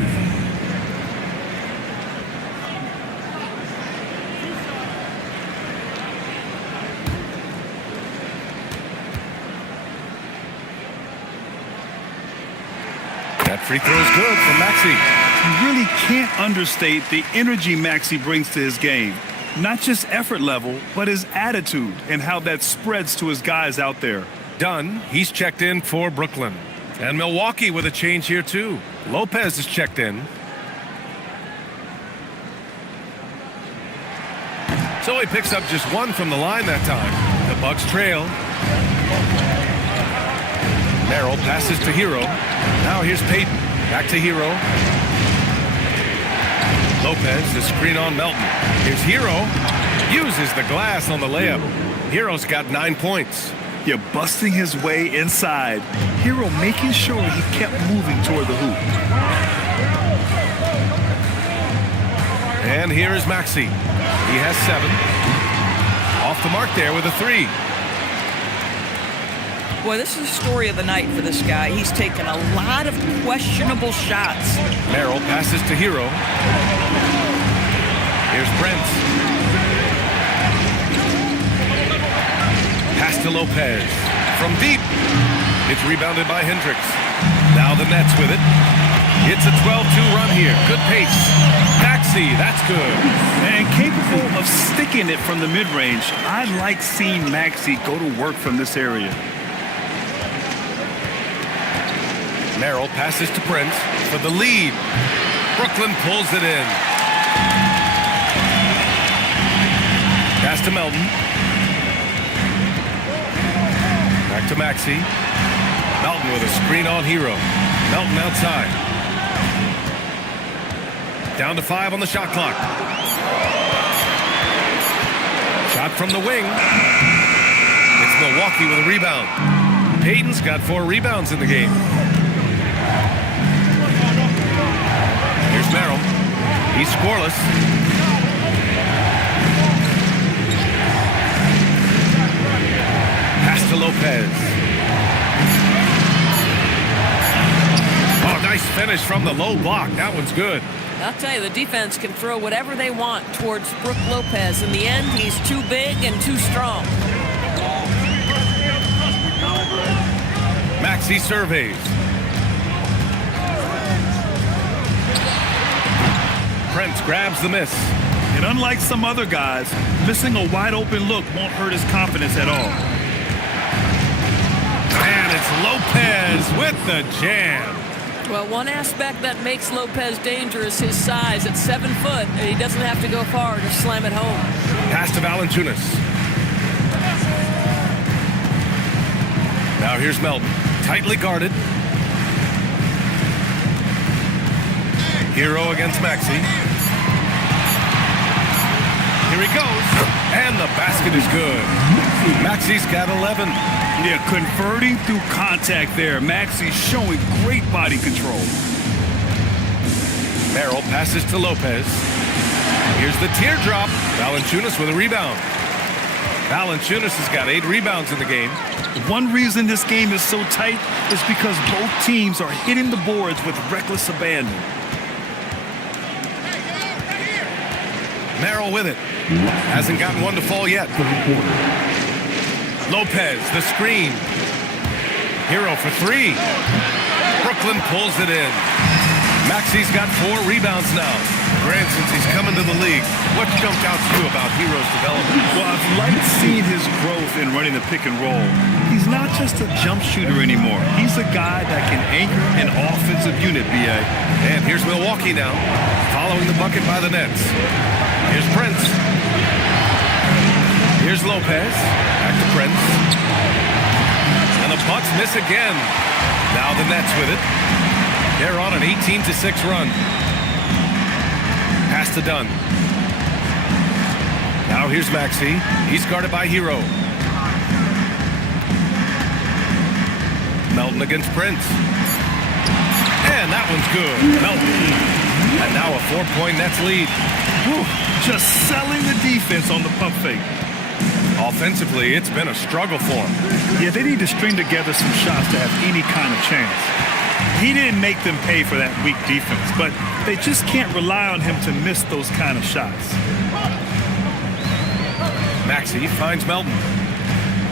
That free throw is good from Maxey. You really can't understate the energy Maxey brings to his game. Not just effort level, but his attitude and how that spreads to his guys out there. Dunn, he's checked in for Brooklyn. And Milwaukee with a change here too. Lopez is checked in. So he picks up just 1 from the line that time. The Bucks trail. Merrill passes to Hero. Now here's Payton. Back to Hero. Lopez, the screen on Melton. Here's Hero. Uses the glass on the layup. Hero's got 9 points. Yeah, busting his way inside. Hero making sure he kept moving toward the hoop. And here is Maxey. He has 7. Off the mark there with a 3. Boy, this is the story of the night for this guy. He's taken a lot of questionable shots. Merrill passes to Hero. Here's Brent. Pass to Lopez. From deep. It's rebounded by Hendricks. Now the Nets with it. It's a 12-2 run here. Good pace. Maxey, that's good. And capable of sticking it from the mid-range. I like seeing Maxey go to work from this area. Merrill passes to Prince for the lead. Brooklyn pulls it in. Pass to Melton. Back to Maxey. Melton with a screen on Hero. Melton outside. Down to 5 on the shot clock. Shot from the wing. It's Milwaukee with a rebound. Payton's got 4 rebounds in the game. Here's Merrill. He's scoreless. Pass to Lopez. Oh, nice finish from the low block. That one's good. I'll tell you, the defense can throw whatever they want towards Brook Lopez. In the end, he's too big and too strong. Maxey surveys. Prince grabs the miss. And unlike some other guys, missing a wide open look won't hurt his confidence at all. And it's Lopez with the jam. Well, one aspect that makes Lopez dangerous is his size. At 7 foot, and he doesn't have to go far to slam it home. Pass to Valanciunas. Now here's Melton, tightly guarded. Hero against Maxey. Here he goes, and the basket is good. Maxey's got 11. Yeah, converting through contact there. Maxey showing great body control. Merrill passes to Lopez. Here's the teardrop. Valanciunas with a rebound. Valanciunas has got 8 rebounds in the game. One reason this game is so tight is because both teams are hitting the boards with reckless abandon. Merrill with it. Hasn't gotten one to fall yet. Lopez, the screen. Hero for 3. Brooklyn pulls it in. Maxey's got 4 rebounds now. Grant, since he's coming to the league, what jumped out to you about Hero's development? Well, I've liked seeing his growth in running the pick and roll. He's not just a jump shooter anymore. He's a guy that can anchor an offensive unit, B.A. And here's Milwaukee now, following the bucket by the Nets. Here's Prince. Here's Lopez. Back to Prince. And the Bucks miss again. Now the Nets with it. They're on an 18-6 run. Pass to Dunn. Now here's Maxey. He's guarded by Hero. Melton against Prince. And that one's good. Melton. And now a 4-point Nets lead. Whew. Just selling the defense on the pump fake. Offensively, it's been a struggle for him. Yeah, they need to string together some shots to have any kind of chance. He didn't make them pay for that weak defense, but they just can't rely on him to miss those kind of shots. Maxey finds Melton.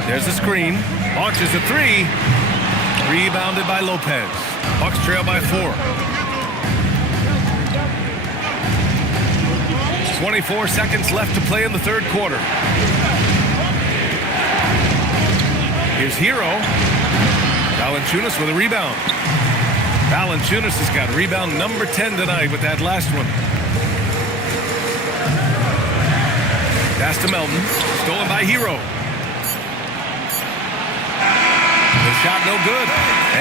There's a screen. Launches a 3. Rebounded by Lopez. Bucks trail by 4. 24 seconds left to play in the third quarter. Here's Hero. Valanciunas with a rebound. Valanciunas has got rebound number 10 tonight with that last one. Pass to Melton. Stolen by Hero. The shot no good.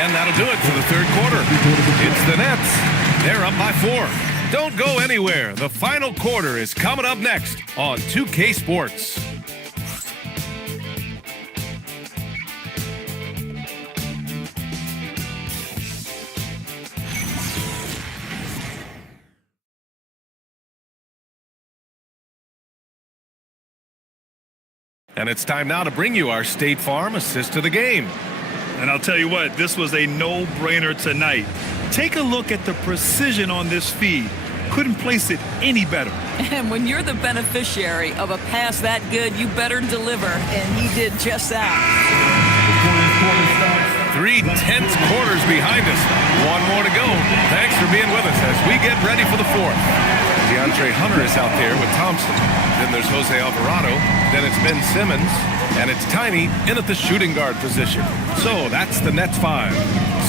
And that'll do it for the third quarter. It's the Nets. They're up by 4. Don't go anywhere. The final quarter is coming up next on 2K Sports. And it's time now to bring you our State Farm assist of the game. And I'll tell you what, this was a no-brainer tonight. Take a look at the precision on this feed. Couldn't place it any better. And when you're the beneficiary of a pass that good, you better deliver, and he did just that. 3 tense quarters behind us. One more to go. Thanks for being with us as we get ready for the fourth. DeAndre Hunter is out there with Thompson. Then there's Jose Alvarado. Then it's Ben Simmons. And it's Tiny in at the shooting guard position. So that's the Nets 5.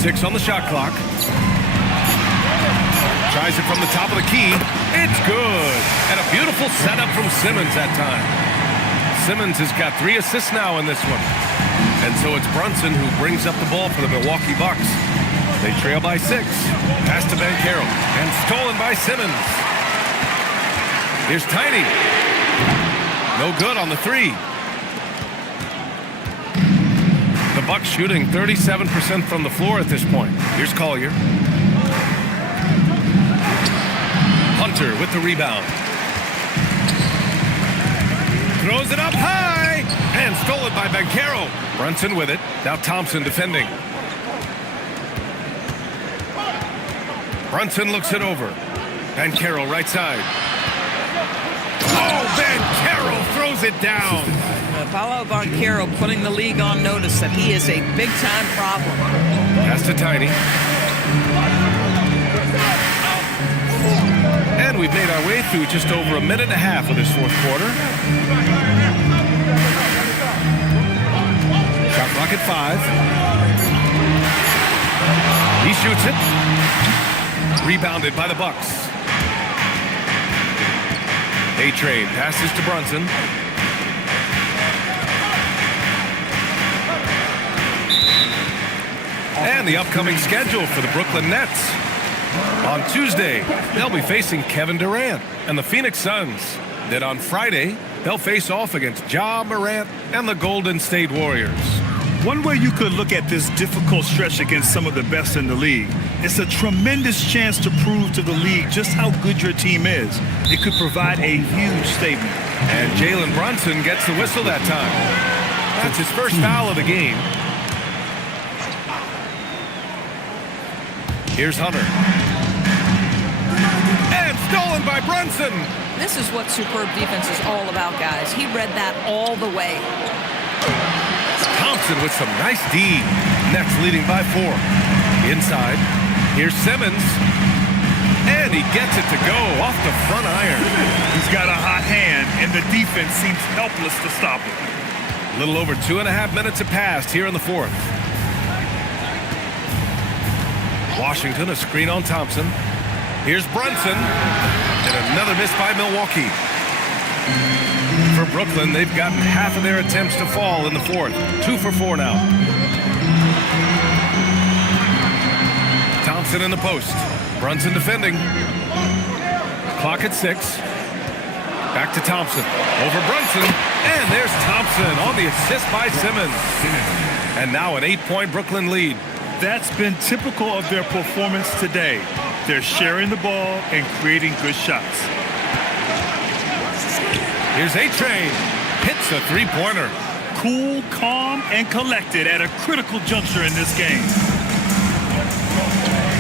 6 on the shot clock. Tries it from the top of the key. It's good. And a beautiful setup from Simmons that time. Simmons has got 3 assists now in this one. And so it's Brunson who brings up the ball for the Milwaukee Bucks. They trail by 6. Pass to Banchero. And stolen by Simmons. Here's Tiny. No good on the 3. The Bucks shooting 37% from the floor at this point. Here's Collier. Hunter with the rebound. Throws it up high. And stolen by Banchero. Brunson with it. Now Thompson defending. Brunson looks it over. Banchero right side. Oh, Banchero throws it down. Paolo Banchero putting the league on notice that he is a big-time problem. Pass to Tiny. And we've made our way through just over a minute and a half of this fourth quarter. Shot clock at 5. He shoots it. Rebounded by the Bucks. A-Train passes to Brunson. And the upcoming schedule for the Brooklyn Nets. On Tuesday, they'll be facing Kevin Durant and the Phoenix Suns. Then on Friday, they'll face off against Ja Morant and the Golden State Warriors. One way you could look at this difficult stretch against some of the best in the league, it's a tremendous chance to prove to the league just how good your team is. It could provide a huge statement. And Jalen Brunson gets the whistle that time. That's his first foul of the game. Here's Hunter. And stolen by Brunson. This is what superb defense is all about, guys. He read that all the way. Thompson with some nice D. Nets leading by 4. Inside. Here's Simmons. And he gets it to go off the front iron. He's got a hot hand, and the defense seems helpless to stop him. A little over 2.5 minutes have passed here in the fourth. Washington, a screen on Thompson. Here's Brunson. And another miss by Milwaukee. For Brooklyn, they've gotten half of their attempts to fall in the fourth. 2 for 4 now. Thompson in the post. Brunson defending. Clock at 6. Back to Thompson. Over Brunson. And there's Thompson on the assist by Simmons. And now an 8-point Brooklyn lead. That's been typical of their performance today. They're sharing the ball and creating good shots. Here's A-Train. Hits a 3-pointer. Cool, calm, and collected at a critical juncture in this game.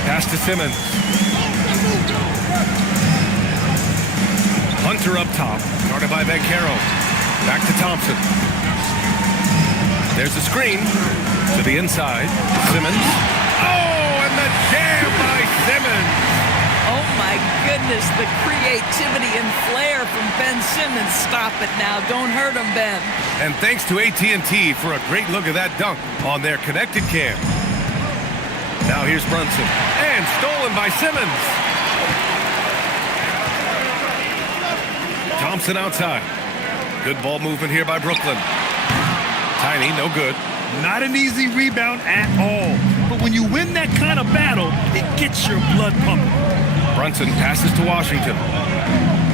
Pass to Simmons. Hunter up top. Guarded by Banchero. Back to Thompson. There's a screen. To the inside. Simmons. Oh, and the jam by Simmons. Oh, my goodness. The creativity and flair from Ben Simmons. Stop it now. Don't hurt him, Ben. And thanks to AT&T for a great look at that dunk on their connected cam. Now here's Brunson. And stolen by Simmons. Thompson outside. Good ball movement here by Brooklyn. Tiny, no good. Not an easy rebound at all. But when you win that kind of battle, it gets your blood pumping. Brunson passes to Washington.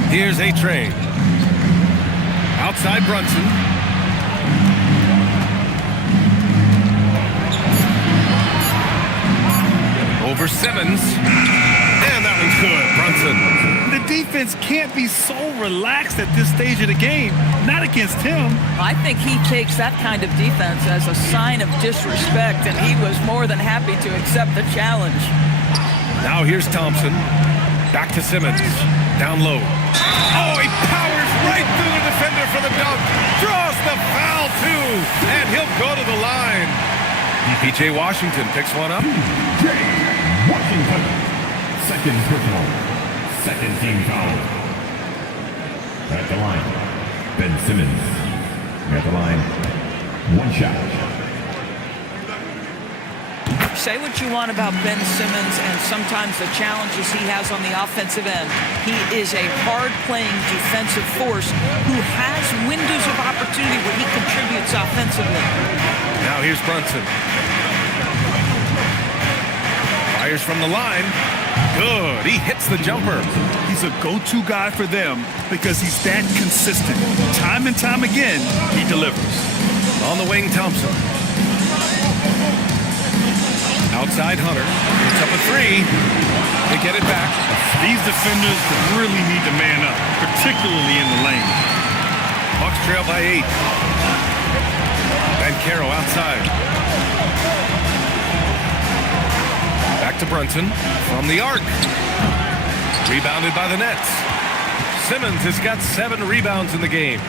Here's A-Train. Outside Brunson. Over Simmons. And that one's good. Brunson. The defense defense can't be so relaxed at this stage of the game. Not against him. I think he takes that kind of defense as a sign of disrespect, and he was more than happy to accept the challenge. Now here's Thompson. Back to Simmons. Down low. Oh, he powers right through the defender for the dunk. Draws the foul, too. And he'll go to the line. P.J. Washington picks one up. P.J. Washington. Second personal. Second team foul. At the line, Ben Simmons. At the line, one shot. Say what you want about Ben Simmons and sometimes the challenges he has on the offensive end. He is a hard-playing defensive force who has windows of opportunity where he contributes offensively. Now here's Brunson. Fires from the line. Good. He hits the jumper. He's a go-to guy for them because he's that consistent. Time and time again, he delivers. On the wing, Thompson. Outside Hunter. It's up a three. They get it back. These defenders really need to man up, particularly in the lane. Bucks trail by 8. Bankero outside. Back to Brunson from the arc. Rebounded by the Nets. Simmons has got 7 rebounds in the game.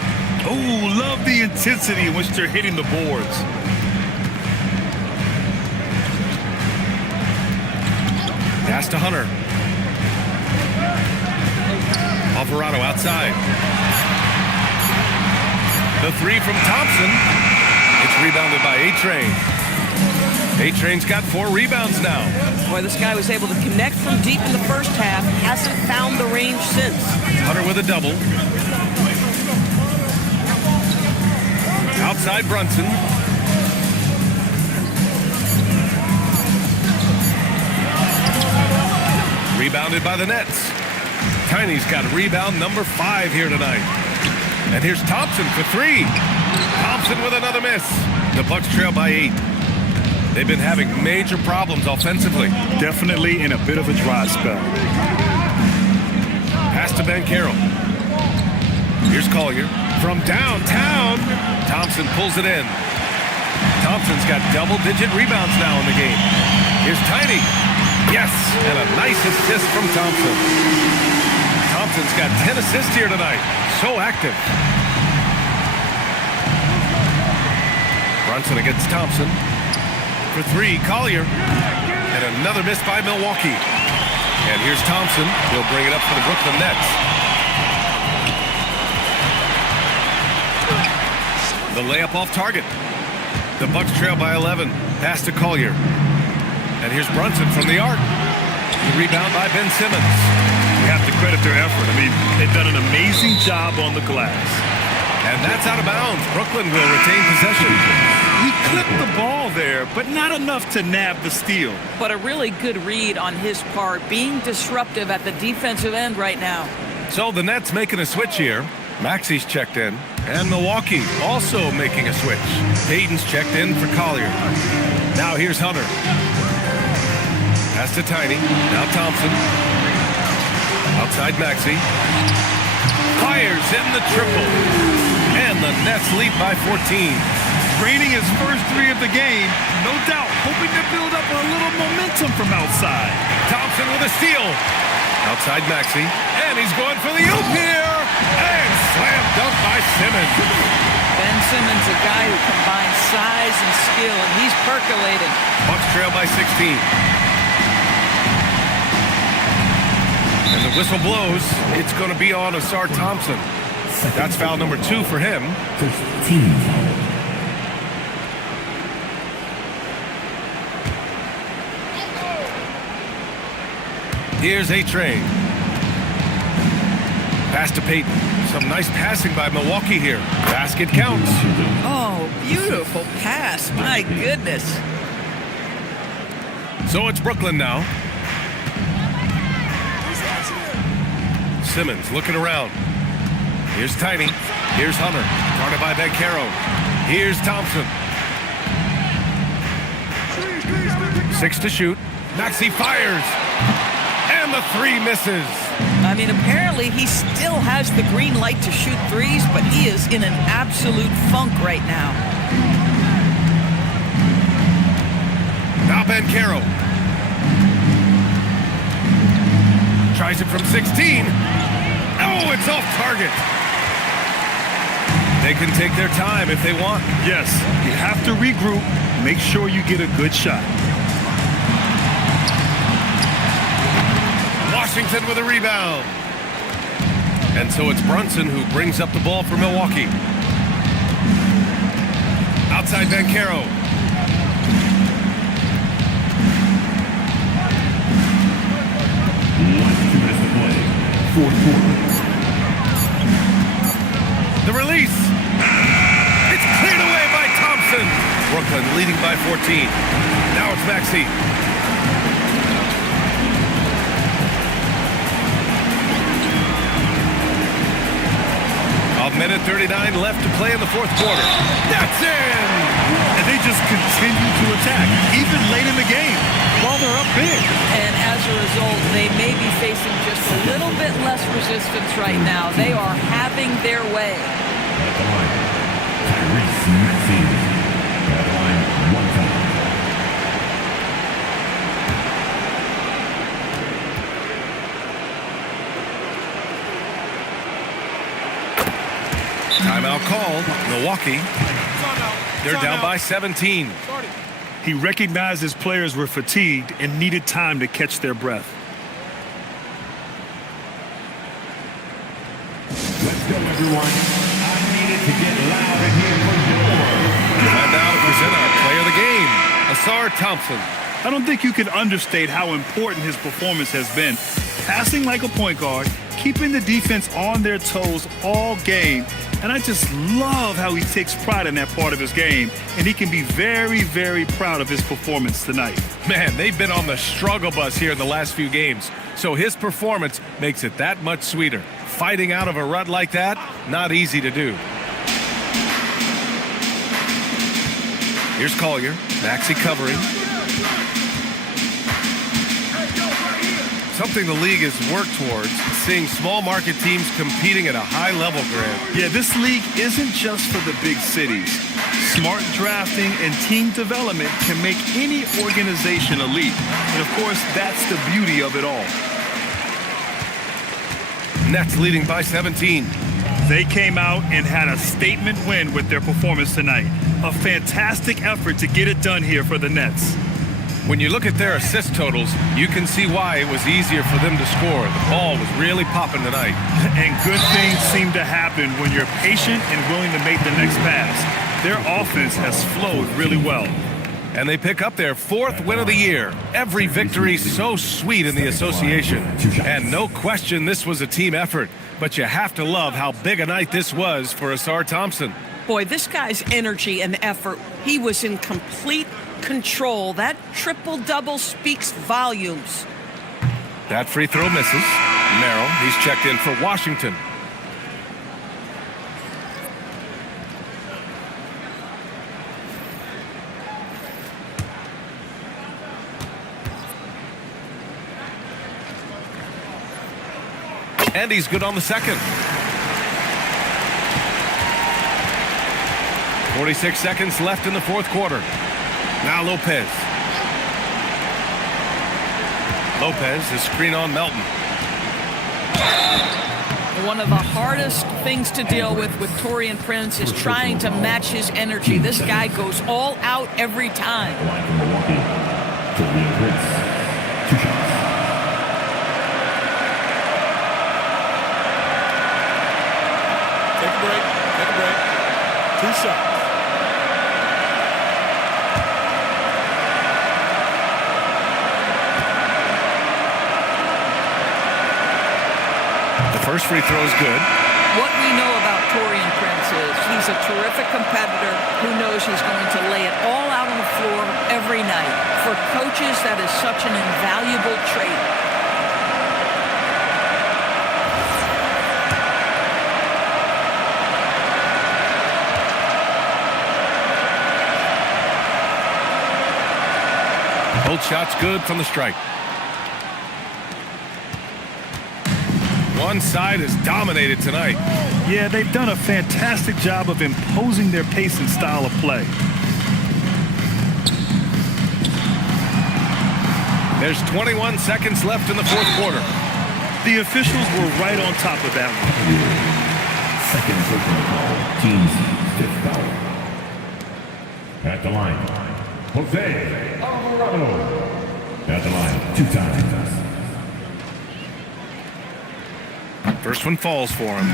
Oh, love the intensity in which they're hitting the boards. Pass to Hunter. Alvarado outside. The three from Thompson. It's rebounded by A-Train. A-Train's got 4 rebounds now. Boy, this guy was able to connect from deep in the first half. Hasn't found the range since. Hunter with a double. Outside Brunson. Rebounded by the Nets. Tiny's got rebound number 5 here tonight. And here's Thompson for 3. Thompson with another miss. The Bucks trail by 8. They've been having major problems offensively. Definitely in a bit of a dry spell. Pass to Bankero. Here's Collier. From downtown, Thompson pulls it in. Thompson's got double-digit rebounds now in the game. Here's Tiny. Yes, and a nice assist from Thompson. Thompson's got 10 assists here tonight. So active. Brunson against Thompson. For 3, Collier. And another miss by Milwaukee. And here's Thompson. He'll bring it up for the Brooklyn Nets. The layup off target. The Bucks trail by 11. Pass to Collier. And here's Brunson from the arc. The rebound by Ben Simmons. You have to credit their effort. I mean, they've done an amazing job on the glass. And that's out of bounds. Brooklyn will retain possession. He clipped the ball there, but not enough to nab the steal. But a really good read on his part, being disruptive at the defensive end right now. So the Nets making a switch here. Maxi's checked in. And Milwaukee also making a switch. Hayden's checked in for Collier. Now here's Hunter. Pass to Tiny. Now Thompson. Outside Maxey. Fires in the triple. And the Nets lead by 14. Draining his first 3 of the game. No doubt hoping to build up a little momentum from outside. Thompson with a steal. Outside Maxey. And he's going for the oop here. And slam dunk by Simmons. Ben Simmons, a guy who combines size and skill, and he's percolating. Bucks trail by 16. And the whistle blows. It's going to be on Asar Thompson. That's foul number 2 for him. Here's A-Train. Pass to Payton. Some nice passing by Milwaukee here. Basket counts. Oh, beautiful pass. My goodness. So it's Brooklyn now. Simmons looking around. Here's Tiny. Here's Hunter. Guarded by Bankero. Here's Thompson. 6 to shoot. Maxey fires. And the three misses. I mean, apparently he still has the green light to shoot threes, but he is in an absolute funk right now. Now Banchero. Tries it from 16. Oh, it's off target. They can take their time if they want. Yes, you have to regroup. Make sure you get a good shot. Washington with a rebound. And so it's Brunson who brings up the ball for Milwaukee. Outside Banchero. The release. It's cleared away by Thompson. Brooklyn leading by 14. Now it's Maxey. A minute 39 left to play in the fourth quarter. That's in! And they just continue to attack, even late in the game, while they're up big. And as a result, they may be facing just a little bit less resistance right now. They are having their way. At the line, Tyrese Maxey. At the line, one time. Timeout called. Milwaukee. They're down by 17. He recognized his players were fatigued and needed time to catch their breath. Let's go, everyone. I needed to get loud in here for your. And now to present our player of the game, Ausar Thompson. I don't think you can understate how important his performance has been. Passing like a point guard, keeping the defense on their toes all game. And I just love how he takes pride in that part of his game. And he can be very, very proud of his performance tonight. Man, they've been on the struggle bus here in the last few games. So his performance makes it that much sweeter. Fighting out of a rut like that, not easy to do. Here's Collier. Maxey covering. Something the league has worked towards, seeing small market teams competing at a high level, Grant. Yeah, this league isn't just for the big cities. Smart drafting and team development can make any organization elite. And of course, that's the beauty of it all. Nets leading by 17. They came out and had a statement win with their performance tonight. A fantastic effort to get it done here for the Nets. When you look at their assist totals, you can see why it was easier for them to score. The ball was really popping tonight. And good things seem to happen when you're patient and willing to make the next pass. Their offense has flowed really well. And they pick up their fourth win of the year. Every victory so sweet in the association. And no question this was a team effort. But you have to love how big a night this was for Ausar Thompson. Boy, this guy's energy and effort, he was in complete control. That triple-double speaks volumes. That free throw misses. Merrill, he's checked in for Washington. And he's good on the second. 46 seconds left in the fourth quarter. Now Lopez. Lopez is screen on Melton. One of the hardest things to deal with Taurean Prince is trying to match his energy. This guy goes all out every time. Taurean Prince, 2 shots. Take a break. 2 shots. The first free throw is good. What we know about Taurean Prince is he's a terrific competitor who knows he's going to lay it all out on the floor every night. For coaches, that is such an invaluable trait. Both shots good from the stripe. One side has dominated tonight. Yeah, they've done a fantastic job of imposing their pace and style of play. There's 21 seconds left in the fourth quarter. The officials were right on top of that one. Second personal foul. Team's fifth foul. At the line, Jose Alvarado. At the line, 2 times. First one falls for him.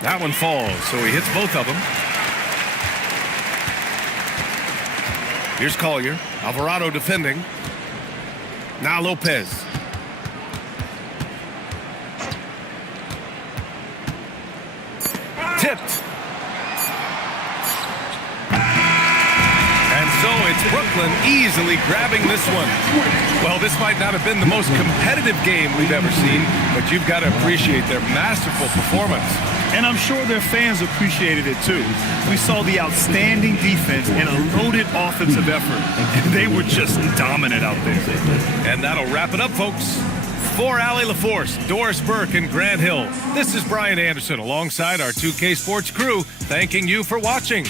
That one falls, so he hits both of them. Here's Collier. Alvarado defending. Now Lopez. Tipped. And so it's Brooklyn easily grabbing this one. Well, this might not have been the most competitive game we've ever seen, but you've got to appreciate their masterful performance. And I'm sure their fans appreciated it too. We saw the outstanding defense and a loaded offensive effort. They were just dominant out there. And that'll wrap it up, folks. For Allie LaForce, Doris Burke, and Grant Hill, this is Brian Anderson alongside our 2K Sports crew, thanking you for watching.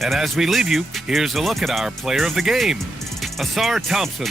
And as we leave you, here's a look at our player of the game, Asar Thompson.